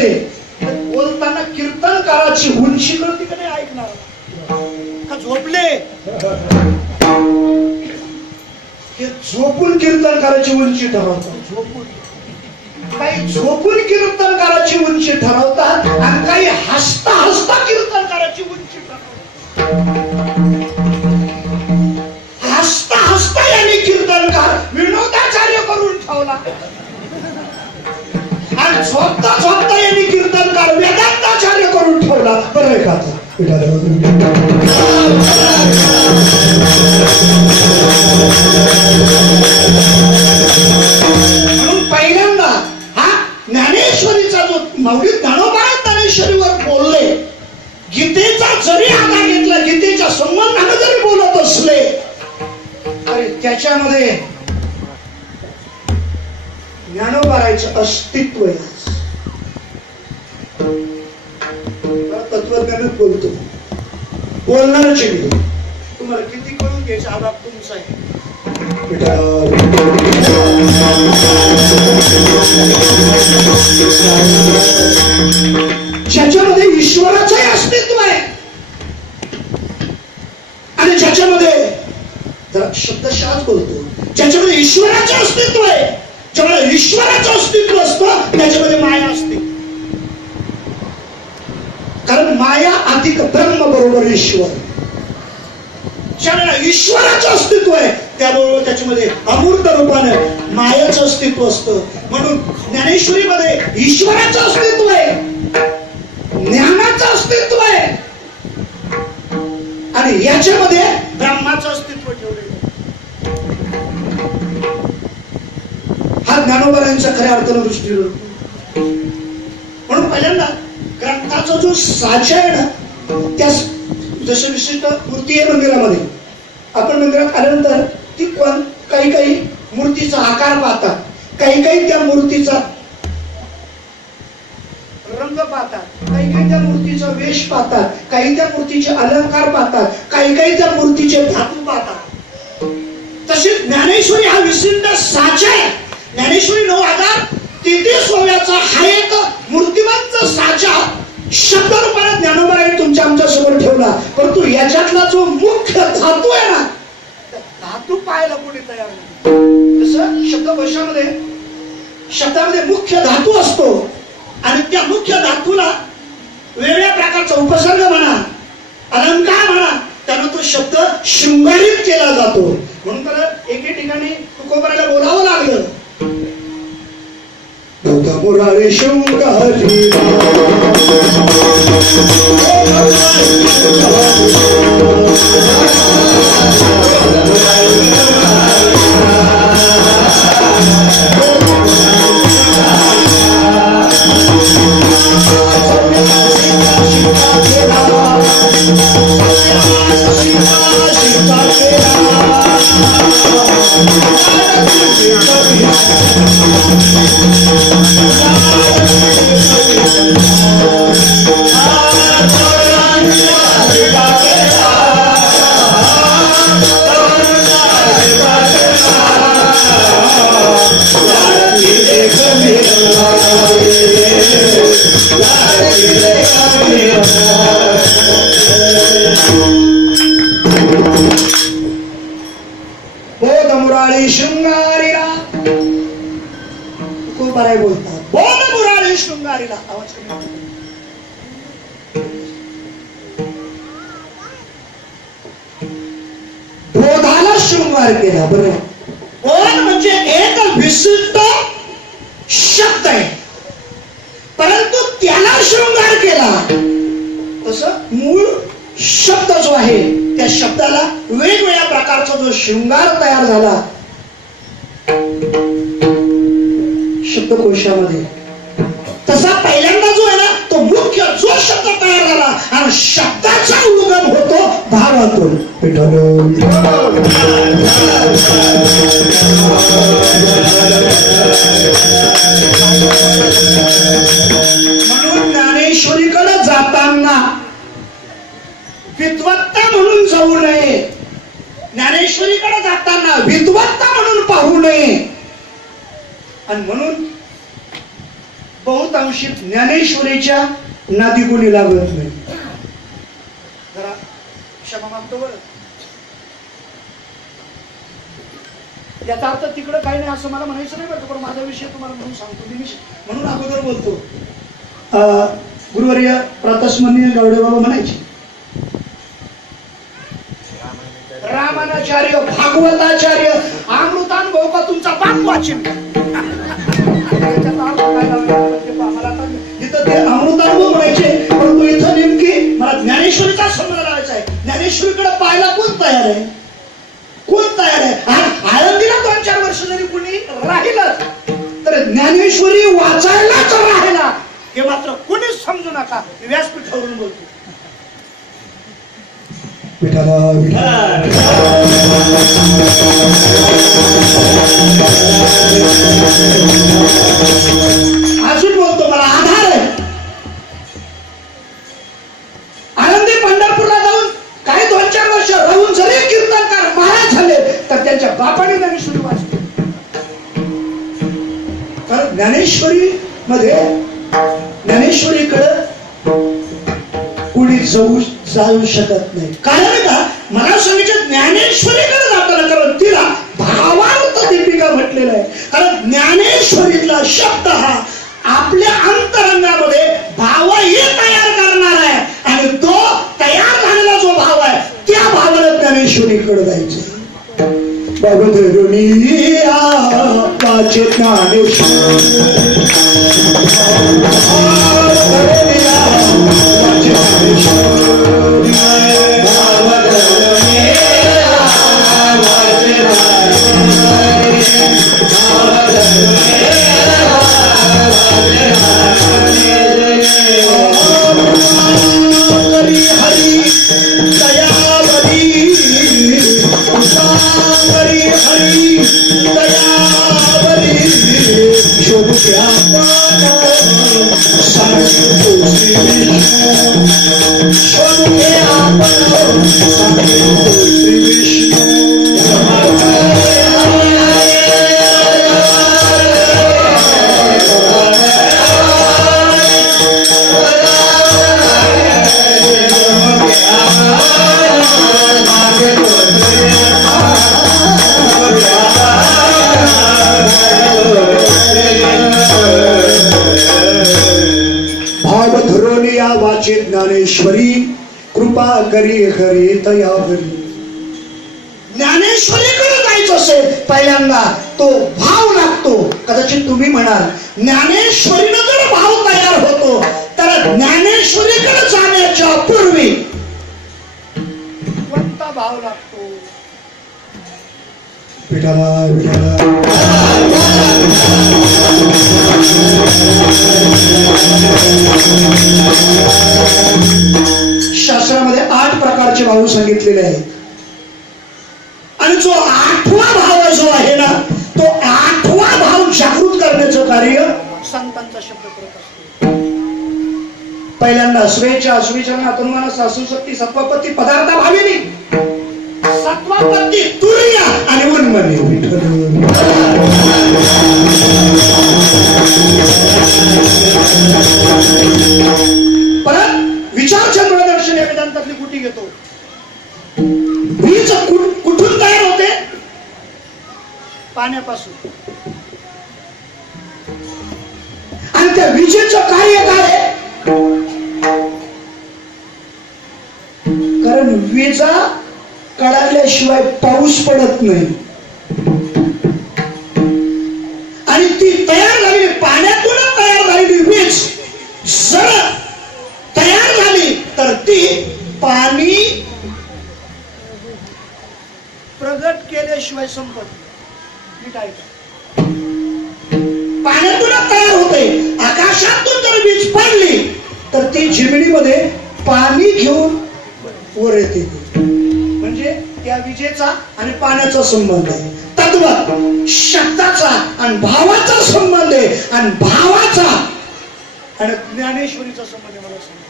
बसले बोलताना कीर्तनकाराची उंची कळती का नाही ऐकणार का झोपले हे झोपून कीर्तनकाराची उंची ठरवतात काही झोपून कीर्तनकाराची उंची ठरवतात आणि काही हसता हसता कीर्तनकाराची उंची ठरवतात हसता हसता यांनी कीर्तनकार विनोदाचार्य करून ठेवला आणि झोपता झोपता यांनी कीर्तनकार वेदांताचार्य करून ठेवला. बरं आहे का म्हणून पहिल्यांदा हा ज्ञानेश्वरीचा जो मौलिक ज्ञानोबा ज्ञानेश्वरीवर बोलले गीतेचा जरी आधार घेतला गीतेच्या संबंधाने जरी बोलत असले तरी त्याच्यामध्ये ज्ञानोबारायचं अस्तित्व आहे. तत्वज्ञानच बोलतो बोलणारच आहे तुम्हाला किती कळून घ्यायचा आधार तुमचा आहे. ज्याच्यामध्ये ईश्वराचंही अस्तित्व आहे आणि ज्याच्यामध्ये जरा शब्दशः बोलतो ज्याच्यामध्ये ईश्वराचं अस्तित्व आहे ज्यामुळे ईश्वराचं अस्तित्व असतं त्याच्यामध्ये माया असते. कारण माया अधिक ब्रह्म बरोबर ईश्वर ज्यावेळेला ईश्वराचं अस्तित्व आहे त्याबरोबर त्याच्यामध्ये अमूर्त रूपाने मायाचं अस्तित्व असतं. म्हणून ज्ञानेश्वरीमध्ये ईश्वराचं अस्तित्व आहे ज्ञानाचं अस्तित्व आहे आणि याच्यामध्ये ब्रह्माचं अस्तित्व ठेवलेलं आहे. हा ज्ञानोबारांच्या खऱ्या अर्थानं दृष्टीवर म्हणून पहिल्यांदा ग्रंथाचा जो साचा आहे ना त्या जसं विशिष्ट मूर्ती आहे मंदिरामध्ये आपण मंदिरात आल्यानंतर ती काही काही मूर्तीचा आकार पाहतात काही काही त्या मूर्तीचा रंग पाहतात काही काही त्या मूर्तीचा वेश पाहतात काही त्या मूर्तीचे अलंकार पाहतात काही काही त्या मूर्तीचे धातू पाहतात. तशीच ज्ञानेश्वरी हा विशिष्ट साचा आहे. ज्ञानेश्वरी 9033 हा एक मूर्तिमंत साचा शब्द रूपाने ज्ञानोबारांनी तुमच्या आमच्या समोर ठेवला. परंतु याच्यातला जो मुख्य धातू आहे ना धातू पाहायला कोणी तयार नाही. जसं शब्दामध्ये मुख्य धातू असतो आणि त्या मुख्य धातूला वेगळ्या प्रकारचा उपसर्ग म्हणा अलंकार म्हणा त्यानं तो शब्द शृंगारित केला जातो. म्हणून त्याला एके ठिकाणी तुकोबाराला बोलावं लागलं मुरारी शृंगारी बोध मुरारी शृंगारीला तुकोबाराय बोलतात बोध मुरारी शृंगारीला आवाज बोधाला शृंगार केला. बरोबर बोध म्हणजे एक विशिष्ट शब्द आहे परंतु त्याला शृंगार केला. तसं मूळ शब्द जो आहे त्या शब्दाला वेगवेगळ्या प्रकारचा जो शृंगार तयार झाला शब्दकोशामध्ये तसा पहिल्यांदा जो आहे ना तो मुख्य जो शब्द तयार झाला आणि शब्दाचा उगम होतो भावातून. म्हणून ज्ञानेश्वरीकडे जाताना विद्वत्ता म्हणून जाऊ नये ज्ञानेश्वरीकडे जाताना विद्वत्ता म्हणून पाहू नये. आणि म्हणून बहुतांशी ज्ञानेश्वरीच्या नादी कोणी लागत नाही. जरा क्षमा मागतो बरं. याचा अर्थ तिकडं काही नाही असं मला म्हणायचं नाही बरं, पण माझा विषय तुम्हाला म्हणून सांगतो मी, म्हणून अगोदर बोलतो. गुरुवर्य प्रातस्मरणीय गावडे बाबा म्हणायचे, रामानाचार्य भागवताचार्य अमृतानुभव का तुमचा बाप वाचन. इथं ते अमृतानुभव म्हणायचे, परंतु इथं नेमकी मला ज्ञानेश्वरीचा संबंध लावायचा आहे. ज्ञानेश्वरीकडे पाहायला कोण तयार आहे? कोण तयार आहे? आळंदीला 2-4 वर्ष जरी कुणी राहिलं तर ज्ञानेश्वरी वाचायलाच राहिला हे मात्र कोणीच समजू नका. व्यासपीठावरून बोलतो. अजून बोलतो, मला आधार आहे. आनंदी पंढरपूरला जाऊन काही 2-4 वर्ष राहून जरी कीर्तनकार महाराज झाले तर त्यांच्या बापाने ज्ञानेश्वरी वाचली. कारण ज्ञानेश्वरी मध्ये ज्ञानेश्वरीकडे कुणी जाऊ शकत नाही. कारण का मला सांगितलं ज्ञानेश्वरीकडे जाताना, कारण तिला भावार्थ दीपिका म्हटलेलं आहे. कारण ज्ञानेश्वरीतला शब्द हा आपल्या अंतरंगामध्ये भावही तयार करणार आहे आणि तो तयार झालेला जो भाव आहे त्या भावाला ज्ञानेश्वरीकडे जायचं. ज्ञानेश्वरी कृपा करी हरी तया हरी. ज्ञानेश्वरीकडे जायचं असेल पहिल्यांदा तो भाव लागतो. कदाचित तुम्ही म्हणाल ज्ञानेश्वरीनं जर भाव तयार होतो तर ज्ञानेश्वरीकडे जाण्याच्या पूर्वी कोणता भाव लागतो? विठाला विठाला. शास्त्रामध्ये 8 प्रकारचे भाव सांगितलेले आहेत आणि जो 8वा भाव जो आहे ना तो 8वा भाव जागृत करण्याचं कार्य संतांचा शब्द करत असतो. पहिल्यांदा स्वेच्छा स्विचना तन्मना सासुशक्ती सत्वपत्ती पदार्थ भाविनी सत्वपत्ती तुर्य आणि उन्मनी. परत विचार चंद्रदर्शन या वेदांतातली कुठे घेतो. वीज कुठून तयार होते? पाण्यापासून. आणि त्या विजेचं कार्य काय आहे? कारण विजा कळाल्याशिवाय पाऊस पडत नाही आणि ती तयार झालेली पाण्यातूनच तयार झालेली वीज जर तयार झाली तर ती पाणी प्रगट केल्याशिवाय संपत नाही. पाण्यातूनच तयार होते. आकाशातून जर वीज पडली तर ती जमिनीमध्ये पाणी घेऊन वर येते. म्हणजे त्या विजेचा आणि पाण्याचा संबंध आहे. तत्व शब्दाचा आणि भावाचा संबंध आहे आणि भावाचा आणि ज्ञानेश्वरीचा संबंध मला समजतो.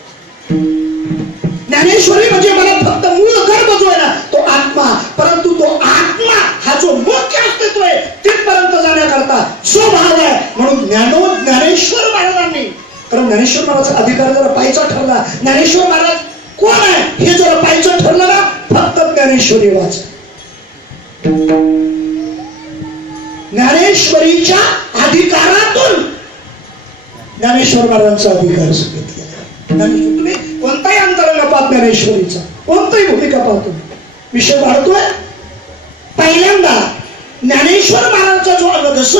ज्ञानेश्वरी म्हणजे मला फक्त मूळ गर्भ जो आहे ना तो आत्मा, परंतु तो आत्मा हा जो मुख्य अस्तित्व आहे तिथपर्यंत जाण्याकरता जो भाव आहे म्हणून ज्ञानेश्वर महाराजांनी कारण ज्ञानेश्वर महाराजचा अधिकार जर पाहायचा ठरला, ज्ञानेश्वर महाराज कोण आहे हे जर पाहायचं ठरलं ना, फक्त ज्ञानेश्वरी वाच. ज्ञानेश्वरीच्या अधिकारातून ज्ञानेश्वर महाराजांचा अधिकार सांगितलेला. तुम्ही कोणताही अंतरंग पाहत ज्ञानेश्वरीचा, कोणताही भूमिका पाहतो, विषय वाढतोय. पहिल्यांदा ज्ञानेश्वर महाराजांचा जो अनगस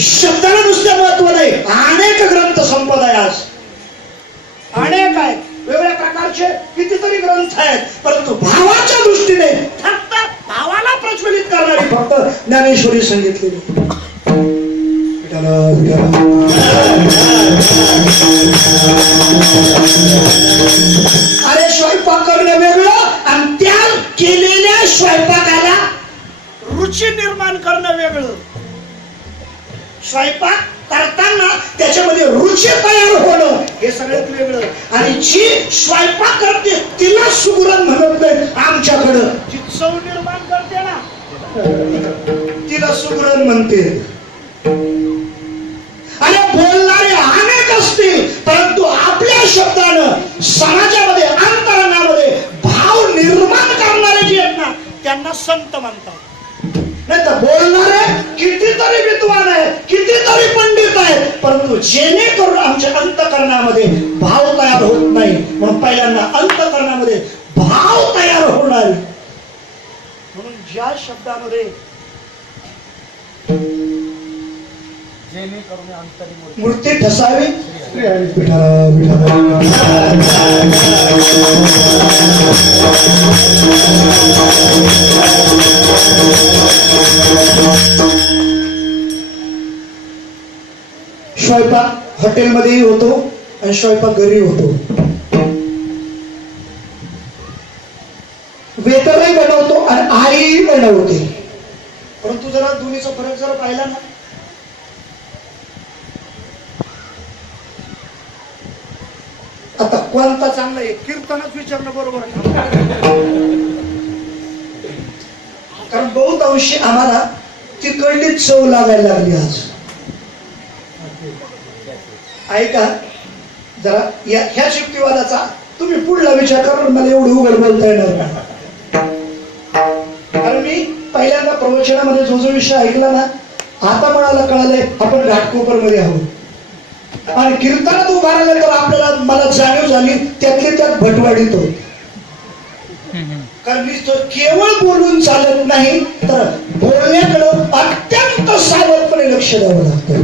शब्दाला नुसतं महत्व नाही, अनेक ग्रंथ संपदा आहे. आज अनेक आहे, वेगवेगळ्या प्रकारचे कितीतरी ग्रंथ आहेत, परंतु भावाच्या दृष्टीने फक्त भावाला प्रज्वलित करणारी फक्त ज्ञानेश्वरी सांगितलेली. अरे स्वयंपाक करणं वेगळं आणि त्या केलेल्या स्वयंपाकाला रुची निर्माण करणं वेगळं. स्वयंपाक करताना त्याच्यामध्ये रुची तयार होणं हे सगळ्यात वेगळं. आणि जी स्वयंपाक करते तिला सुगरण म्हणत नाही. आमच्याकडं जी चव निर्माण करते ना तिला सुगरण म्हणते. आणि बोलणारे अनेक असतील, परंतु आपल्या शब्दानं समाजामध्ये अंतरंगामध्ये भाव निर्माण करणारे जे आहेत ना त्यांना संत म्हणतात. नाही तर बोलणारे कितीतरी विद्वान आहेत, कितीतरी पंडित आहेत, परंतु जेणेकरून आमच्या अंतकरणामध्ये भाव तयार होत नाही. म्हणून पहिल्यांदा अंतकरणामध्ये भाव तयार होणार. म्हणून ज्या शब्दामध्ये मूर्ती ठसावी, स्वयंपाक हॉटेलमध्येही होतो आणि स्वयंपाक घरी होतो. वेतरही बनवतो आणि आई बनवते. परंतु जरा दोन्हीचा फरक जरा पाहिला ना, आता कोणता चांगला आहे कीर्तनच विचारणं बरोबर आहे. कारण बहुत अंशी आम्हाला तिकडलीच चव लागायला लागली. आज ऐका जरा ह्या युक्तिवादाचा तुम्ही पुढला विचार करा, मला एवढं उघड बोलता येणार नाही. कारण मी पहिल्यांदा प्रवचनामध्ये जो जो विषय ऐकला ना, आता मला कळालंय आपण घाटकोपर मध्ये आहोत. आणि कीर्तनात उभा राहिलं तर आपल्याला मला जाणीव झाली त्यातले त्यात भटवाडीत होत. कारण मी केवळ बोलून चालत नाही, तर बोलण्याकडं अत्यंत सावधपणे लक्ष द्यावं लागतं.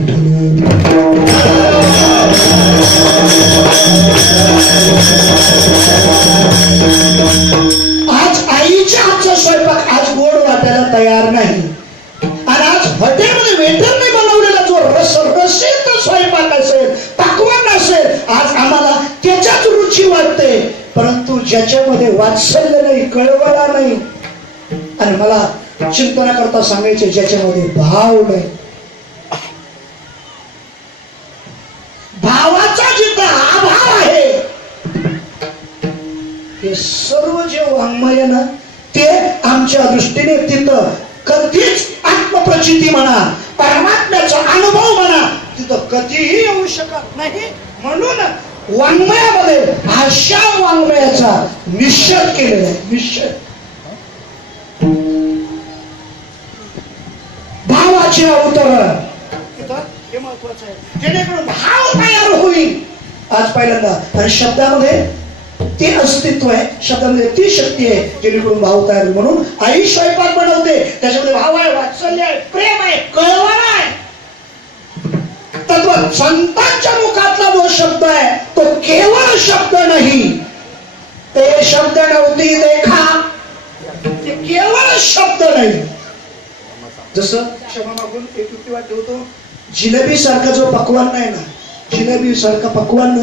आज आईच्या हातचा स्वयंपाक आज गोड वाटायला तयार नाही. आणि आज हॉटेलमध्ये वेटरने बनवलेला जो रसरशीत स्वयंपाक असेल, पक्वान असेल, आज आम्हाला त्याच्यात रुची वाटते. परंतु ज्याच्यामध्ये वात्सल्य नाही, कळवळा नाही, आणि मला चिंतनाकरता सांगायचे ज्याच्यामध्ये भाव नाही, भावाचा जिथं अभाव आहे, हे सर्व जे वाङ्मय ना ते आमच्या दृष्टीने तिथं कधीच आत्मप्रचिती म्हणा, परमात्म्याचा अनुभव म्हणा, तिथं कधीही येऊ शकत नाही. म्हणून वाङ्मयामध्ये अशा वाङ्मयाचा निषेध केलेला आहे. निषेध भावाचे अवतरण हे महत्वाचं आहे, जेणेकरून भाव तयार होईल. आज पहिल्यांदा आणि शब्दामध्ये ते अस्तित्व आहे, शब्दामध्ये ती शक्ती आहे जेणेकरून भाव तयार. म्हणून आई स्वयंपाक बनवते, त्याच्यामध्ये भाव आहे, वात्सल्य आहे, प्रेम आहे, कळवळा आहे. तत्व संतांच्या मुखातला जो शब्द आहे तो केवळ शब्द नाही, ते शब्द नव्हती देखा, ते केवळ शब्द नाही. जसं क्षमा मागून एक युक्तिवाद ठेवतो, जिलेबी सारखा जो पकवान नाही ना, जिलेबी सारखा पकवान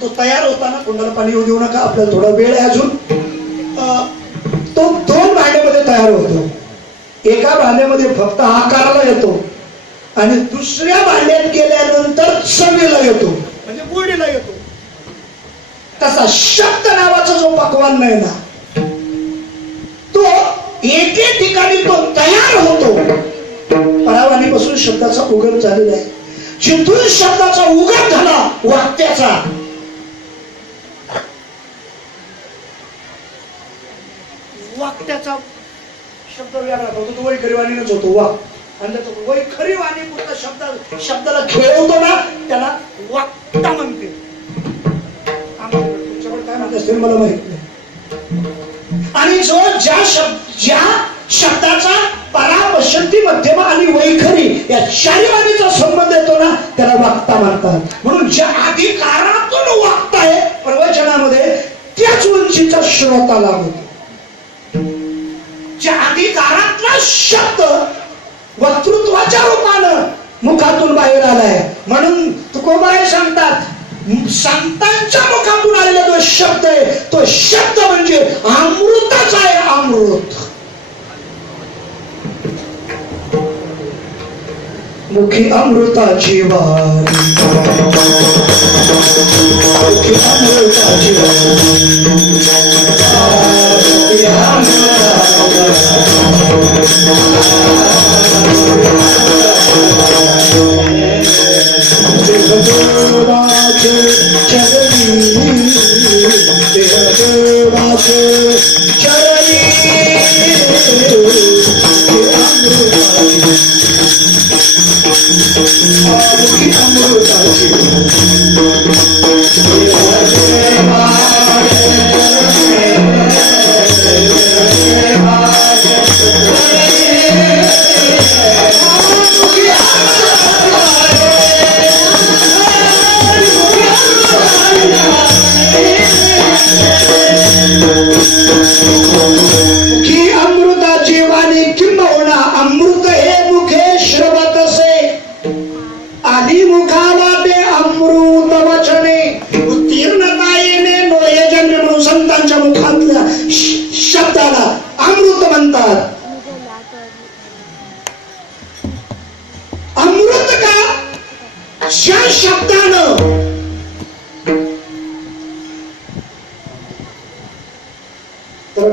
तो तयार होताना कोणाला पाणी येऊ देऊ नका, आपल्याला थोडा वेळ आहे अजून. तो 2 भांड्यामध्ये तयार होतो. एका भांड्यामध्ये फक्त आकाराला येतो आणि दुसऱ्या भांड्यात गेल्यानंतर चवीला येतो, म्हणजे गोडीला येतो. तसा शब्द नावाचा जो पकवान नाही ना, तो एके ठिकाणी तो तयार होतो. परावानीपासून शब्दाचा उगम झालेला आहे. जिथून शब्दाचा उगम झाला वाक्याचा, वाक्याचा शब्द वेगळा होतो, तो वैखरीवाणीच होतो वाक. आणि वैखरीवाणी पुढचा शब्दाला खेळवतो ना त्याला वाक्ता म्हणते. तुमच्याकडे काय म्हणत असतील मला माहित नाही. आणि जो ज्या शब्दाचा परापशंती, मध्यमा आणि वैखरी या चारीवाणीचा संबंध येतो ना त्याला वाक्ता म्हणतात. म्हणून ज्या अधिकारातून वाक्ता आहे प्रवचनामध्ये त्याच उंचीचा श्रोता लागतो. ज्या अधिकारातला शब्द वक्तृत्वाच्या रूपानं मुखातून बाहेर आलाय. म्हणून तुकोबाई सांगतात, संतांच्या मुखातून आलेला जो शब्द आहे तो शब्द म्हणजे अमृतच आहे. अमृत मुखी अमृताची वारी, मुखी अमृताची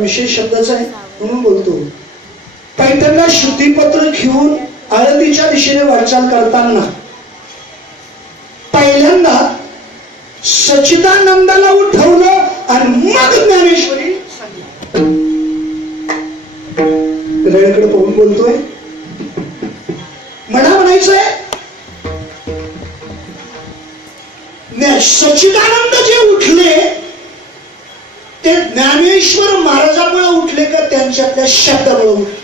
विशेष शब्दाचा आहे म्हणून बोलतो. पैठणला शुद्धीपत्र घेऊन आळंदीच्या दिशेने वाटचाल करताना पहिल्यांदा सच्चिदानंदाला उठवलं आणि मग ज्ञानेश्वरी सांगितलं. रेडकडे पाहून बोलतोय, मला म्हणायचंय सच्चिदानंद जे उठले ते ज्ञानेश्वर महाराजामुळे उठले का त्यांच्यातल्या शब्दामुळे उठले?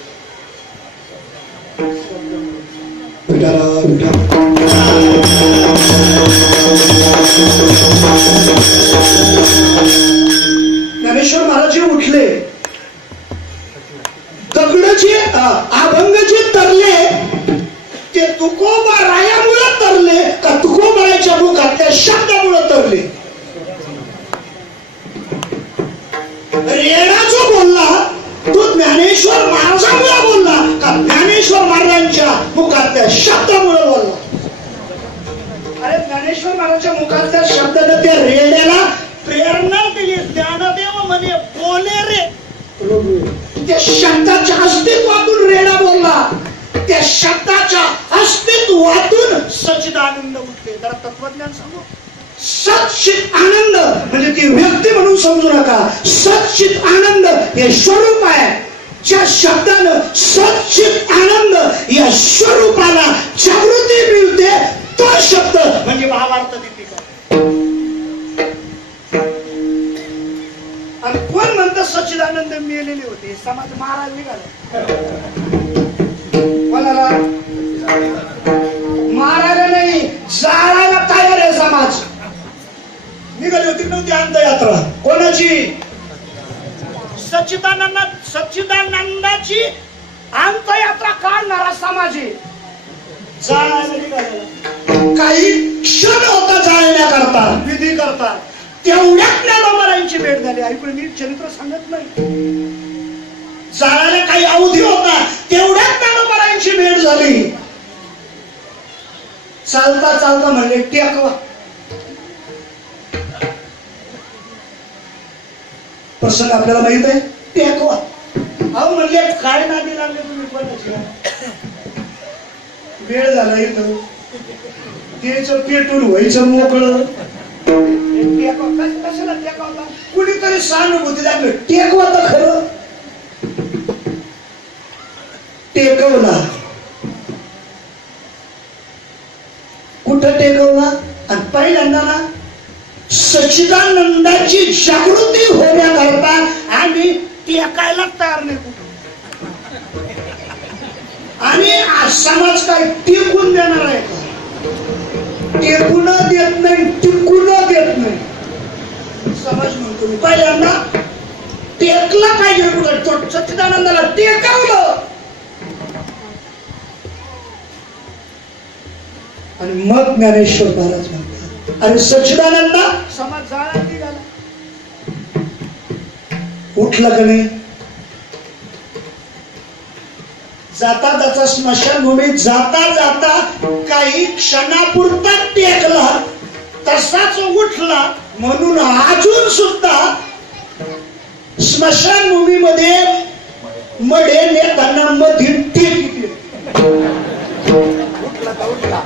ज्ञानेश्वर महाराज जे उठले, दगड जे अभंग जे तरले ते तुकोबा रायामुळे तरले का तुकोबाराच्या मुखातल्या शब्दामुळे तरले? रेडा जो बोलला तो ज्ञानेश्वर महाराजांमुळे बोलला का ज्ञानेश्वर महाराजांच्या मुखातल्या शब्दामुळे बोलला? अरे ज्ञानेश्वर महाराजांच्या मुखातल्या शब्दाने त्या रेड्याला प्रेरणा दिली. ज्ञानदेव म्हणे बोले रे. त्या शब्दाच्या अस्तित्वातून रेडा बोलला, त्या शब्दाच्या अस्तित्वातून सच्चिदानंद उठले. जरा तत्वज्ञान सांगू. सच्चित आनंद म्हणजे ती व्यक्ती म्हणून समजू नका. सच्चित आनंद हे स्वरूप आहे. ज्या शब्दानं सच्चित आनंद या स्वरूपाला जागृती मिळते तो शब्द म्हणजे भावार्थ दीपिका. आणि कोण म्हणतं सच्चिदानंद मेलेले होते? समाज महाराज निघाला. कोणाला? मारायला नाही, जाळायला तयार आहे समाज. निघाली होती नव्हती अंतयात्रा कोणाची? सच्चिदानंदाची अंतयात्रा काढणारा समाज आहे. जाळायला निघालेला काही क्षण होता जाळण्याकरता, विधी करता. तेवढ्यात ज्ञानोबारांची भेट झाली. ऐकून मी चरित्र सांगत नाही. जाळायला काही अवधी होता, तेवढ्यात ज्ञानोबारांची भेट झाली. चालता चालता म्हणले टेकवा. प्रसंग आपल्याला माहित आहे. टेकवा अहो म्हणले काय नादी लागले तुम्ही कोणाची? वेळ झाला इथं त्याचं पेटून व्हायचं मोकळं. कशाला टेकावता? कुणीतरी सहानुभूती दाखव. टेकवा तर खरं. टेकवला. कुठं टेकवला? आणि पहिल्यांदा ना सच्चिदानंदाची जागृती होण्याकरता आम्ही टेकायला तयार नाही कुठं. आणि आज समाज काय टिकून देणार आहे का? टेकून देत नाही, टिकून देत नाही. समाज म्हणतो मी पहिल्यांदा टेकला पाहिजे. कुठं सच्चिदानंदाला टेकवलं आणि मग ज्ञानेश्वर महाराज म्हणतात अरे सच्चिदानंदा समाज जाळा निघाला. उठला का नाही? जाता जाता स्मशानभूमीत जाता जाता काही क्षणापुरता टेकला, तसाच उठला. म्हणून अजून सुद्धा स्मशानभूमीमध्ये मडे नेताना मध्ये टेक.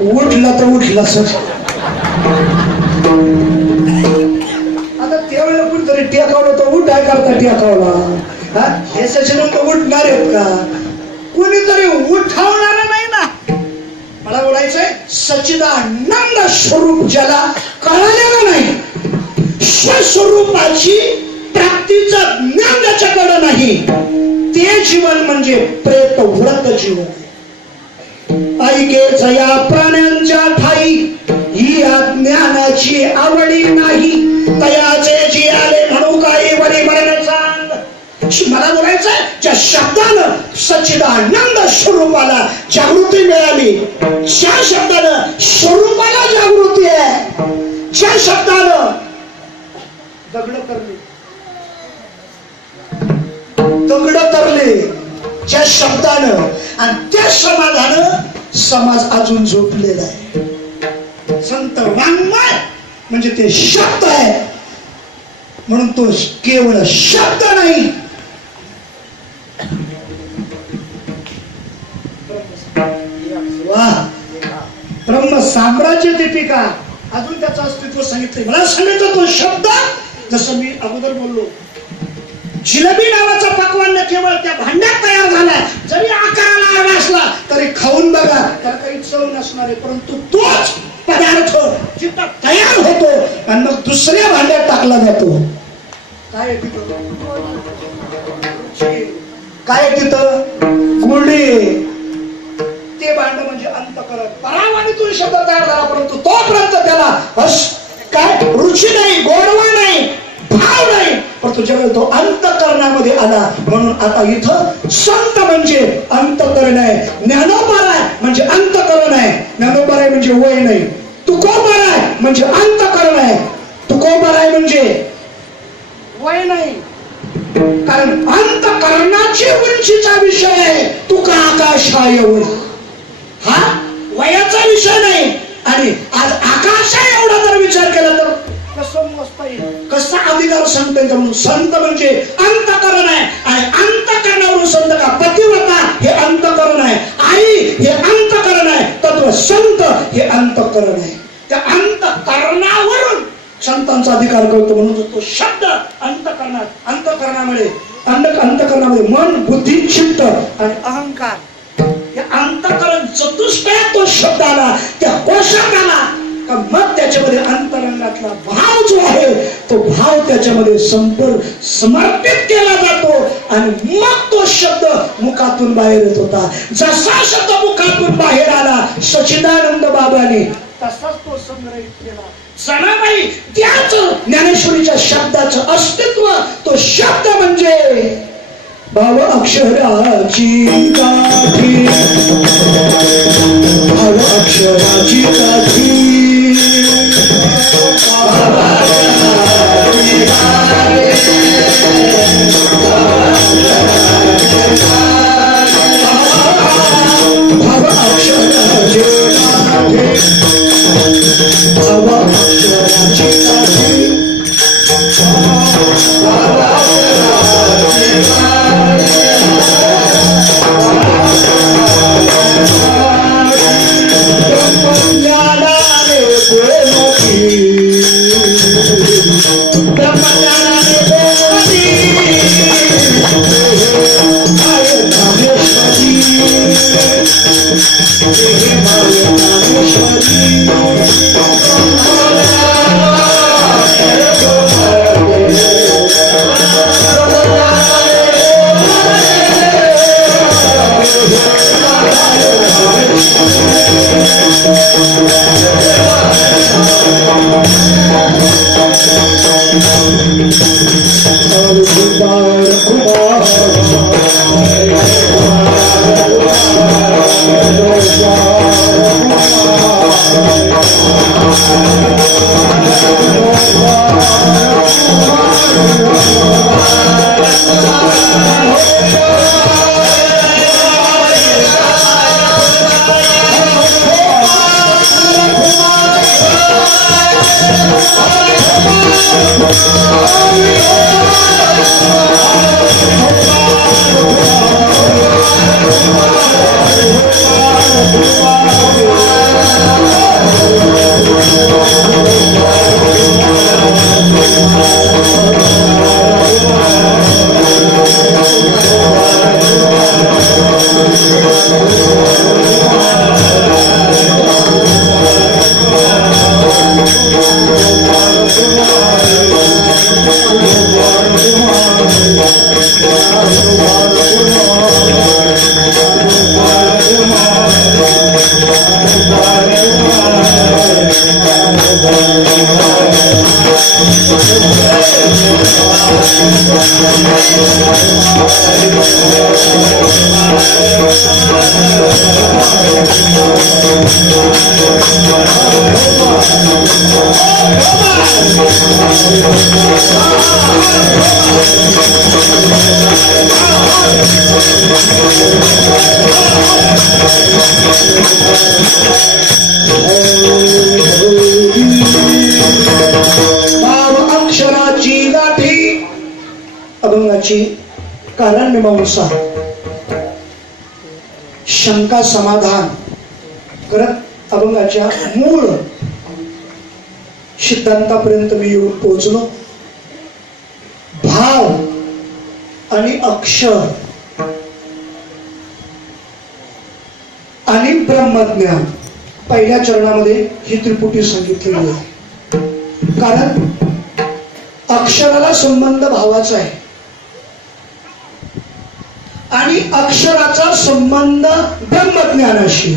उठला तर उठला सर. आता त्यावेळेला कुठतरी टेकावलं तर उठाय करता टेकावला. हे सचिन तर उठणार आहेत का? कोणीतरी उठावणार नाही ना. मला बोलायचंय सच्चिदानंद स्वरूप ज्याला कळालेलं नाही, स्वस्वरूपाची प्राप्तीचं ज्ञान ज्याच्याकडे नाही, ते जीवन म्हणजे प्रेत व्रत जीवन. ऐकेच या प्राण्यांच्या ठाई ही ज्ञानाची आवडी नाही, तयाचे जी आले म्हणू काही बरी मरण सांग. मला बोलायचंय ज्या शब्दानं सच्चिदानंद स्वरूपाला जागृती मिळाली, ज्या शब्दानं स्वरूपाला जागृती आहे, ज्या शब्दानं दगड तरले, ज्या शब्दानं आणि त्या समाधानं समाज अजून झोपलेला आहे. संत वाङ्मय म्हणजे ते शब्द आहे, म्हणून तो केवळ शब्द नाही. ब्रह्म साम्राज्य दीपिका अजून त्याचं अस्तित्व सांगितलंय. मला सांगितलं तो शब्द, जसं मी अगोदर बोललो, जिलेबी नावाचा पक्वान्न केवळ त्या भांड्यात तयार झालाय. जरी आकाराला आला असला तरी खाऊन बघा, त्याला काही चव नसणार आहे. परंतु तोच पदार्थ जिथं तयार होतो आणि मग दुसऱ्या भांड्यात टाकला जातो. काय काय तिथं गुढी. ते भांड म्हणजे अंतःकरण. परावानीतून शब्द तयार झाला, परंतु तोपर्यंत त्याला काय रुची नाही, गोडवा नाही, भाव नाही. परंतु जेव्हा तो अंतःकरणामध्ये आला, म्हणून आता इथं संत म्हणजे अंतःकरण आहे, ज्ञानोबा आहे म्हणजे अंतःकरण आहे. ज्ञानोबा आहे म्हणजे वय नाही, तुकोबा आहे म्हणजे अंतःकरण आहे, तुकोबा आहे म्हणजे वय नाही. कारण अंतःकरणाची उंचीचा विषय आहे. तुका आकाशा एवढा हा वयाचा विषय नाही. आणि आज आकाशा एवढा जर विचार केला तर कसं मोजता येईल, कसा अधिकार सांगता येईल. म्हणून संत म्हणजे अंतःकरण आहे. आणि अंतःकरणावरून संत का पतिव्रता हे अंतःकरण आहे, आई हे अंतःकरण आहे, तत्व संत हे अंतःकरण आहे. त्या अंतःकरणावरून संतांचा अधिकार करतो. म्हणून तो शब्द अंतःकरणामध्ये मन, बुद्धी, चित्त आणि अहंकार या अंतःकरण चतुष्टयात तो शब्द आला, त्या कोशात आला का मग त्याच्यामध्ये अंतरंगातला भाव जो आहे तो भाव त्याच्यामध्ये समर्पित केला जातो. आणि मग तो शब्द मुखातून बाहेर येत होता. जसा शब्द मुखातून बाहेर आला सच्चिदानंद बाबांनी, तसाच तो संग्रहित केला. जनाबाई त्याच ज्ञानेश्वरीच्या शब्दाचं अस्तित्व. तो शब्द म्हणजे भाव अक्षराची काठी, भाव अक्षराची काठी, भाव अक्षराची अक्षराची गाठी अभंगाची कारण मीमांसा शंका समाधान करत अभंगाच्या मूळ सिद्धांतापर्यंत मी येऊन पोहोचलो. भाव आणि अक्षर आणि ब्रह्मज्ञान पहिल्या चरणामध्ये ही त्रिपुटी सांगितलेली आहे. कारण अक्षराला संबंध भावाचा आहे आणि अक्षराचा संबंध ब्रह्मज्ञानाशी.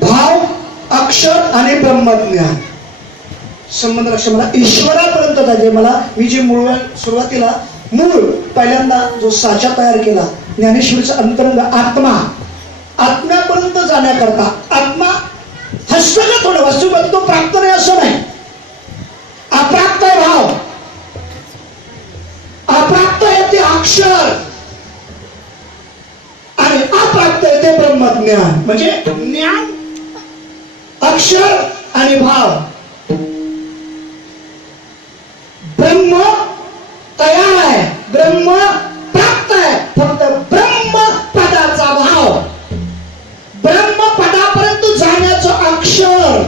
भाव अक्षर आणि ब्रह्मज्ञान संबंध लक्ष मला ईश्वरापर्यंत जायचे. मला मी जे मूळ सुरुवातीला पहिल्यांदा जो साचा तयार केला ज्ञानेश्वरीचा अंतरंग आत्मा आत्म्यापर्यंत जाण्याकरता आत्मा हस्तगत होणं वस्तुगत तो प्राप्त नाही असं नाही. अप्राप्त आहे भाव, अप्राप्त आहे ते अक्षर आणि अप्राप्त आहे ते ब्रह्मज्ञान. म्हणजे ज्ञान अक्षर आणि भाव. ब्रह्म तयार आहे, ब्रह्म प्राप्त आहे, फक्त ब्रह्म पदाचा भाव. ब्रह्म पदापर्यंत जाण्याचं अक्षर.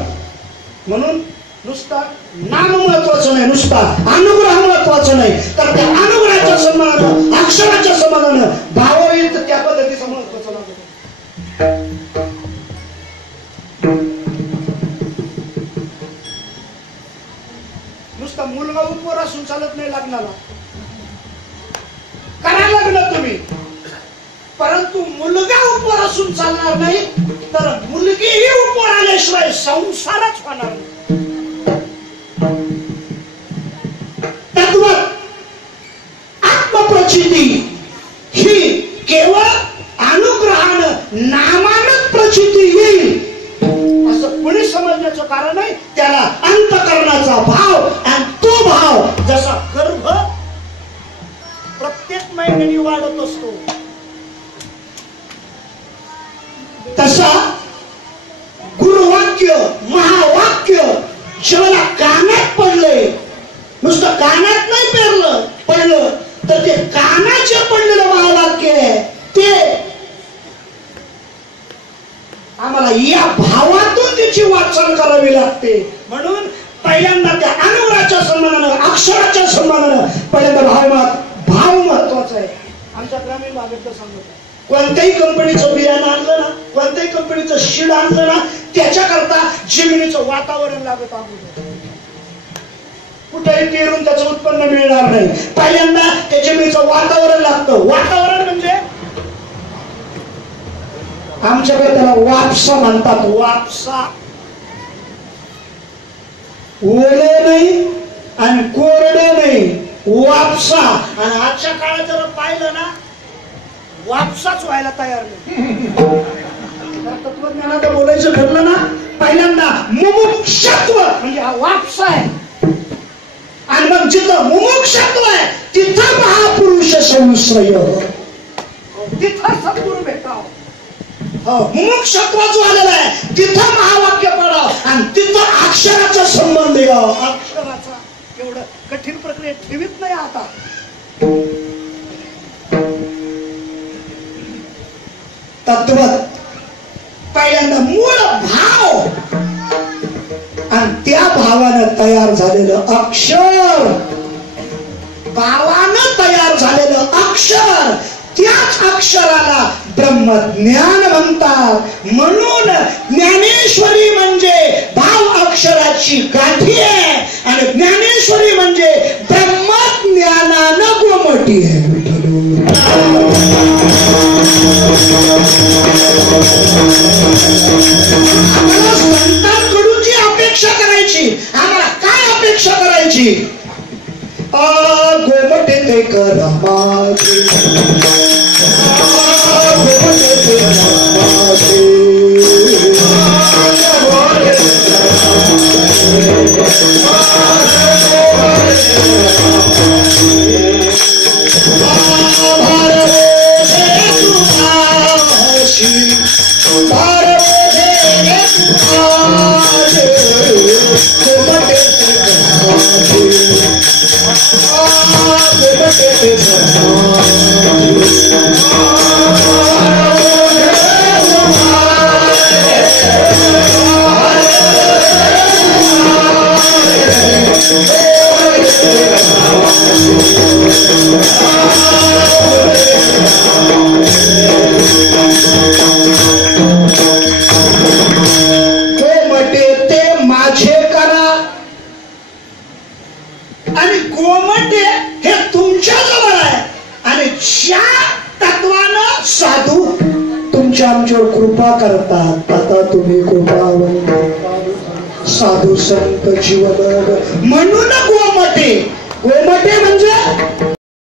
म्हणून नुसता नाम महत्वाचं नाही, नुसता अनुग्रह महत्वाचं नाही, तर त्या अनुग्रहाच्या संबंधानं अक्षराच्या संबंधानं भाव येईल तर त्या पद्धतीचं महत्वाचं लागतं. नुसता मुलगा उपवर असून चालत नाही लग्नाला. करायला लागलं तुम्ही, परंतु मुलगा उपवर असून चालणार नाही, तर मुलगीही उपवर आल्याशिवाय संसारच होणार नाही. तद्वत आत्मप्रचिती ही केवळ अनुग्रहानं नामानं प्रचिती येईल असं कोणी समजण्याचं कारण आहे. त्याला अंतःकरणाचा भाव आणि तो भाव जसा गर्भ प्रत्येक महिन्याने वाढत असतो. तसा गुरुवाक्य महावाक्य जेव्हा कानात पडलंय, नुसतं कानात नाही पडलं तर ते कानाचे पडलेलं महावाक्य आहे, ते आम्हाला या भावातून त्याची वाचन करावी लागते. म्हणून पहिल्यांदा त्या अनुराच्या सन्मानानं, अक्षराच्या सन्मानानं पहिल्यांदा भाव महत्वाचा आहे. आमच्या ग्रामीण भागात सांगतो, कोणत्याही कंपनीचं बियाणं आणलं ना, कोणत्याही कंपनीचं शीड आणलं ना, त्याच्याकरता जमिनीचं वातावरण लागत अगोदर. कुठेही पेरून त्याचं उत्पन्न मिळणार नाही. पहिल्यांदा त्या जमिनीचं वातावरण लागतं. वातावरण म्हणजे आमच्याकडे त्याला वापसा म्हणतात. वापसा ओलं नाही आणि कोरडं नाही, वापसा. आणि आजच्या काळात जर पाहिलं ना, वापसाच व्हायला तयार नाही. तत्वज्ञानात बोलायचं ठरलं ना, पहिल्यांदा मुमुक्षत्व म्हणजे हा वापसा आहे. आणि मग जिथं मुमुक्षत्व आहे तिथं महापुरुष संश्रय, तिथं सद्गुरु भेटाव. मुमुक्षत्व जो आलेला आहे तिथं महावाक्य पडाव आणि तिथं अक्षराचा संबंध याव. अक्षराचा एवढं कठीण प्रक्रियेत ठेवीत नाही आता. तत्व पहिल्यांदा मूळ भाव आणि त्या भावानं तयार झालेलं अक्षर, भावानं तयार झालेलं अक्षर, त्याच अक्षराला ब्रह्मज्ञान म्हणतात. म्हणून ज्ञानेश्वरी म्हणजे भाव अक्षराची गाठी आहे आणि ज्ञानेश्वरी म्हणजे ब्रह्मज्ञानानं गोमटी आहे. आम्हाला संतांकडून जी अपेक्षा करायची, आम्हाला काय अपेक्षा करायची? गोमटे ते कर माझे, गोमटे ते आणि गोमटे हे तुमच्या जवळ आहे. आणि ज्या तत्वानं साधू तुमच्या आमच्यावर कृपा करतात, आता तुम्ही कृपावंत साधू संत जीवन. म्हणून गोमटे, गोमटे म्हणजे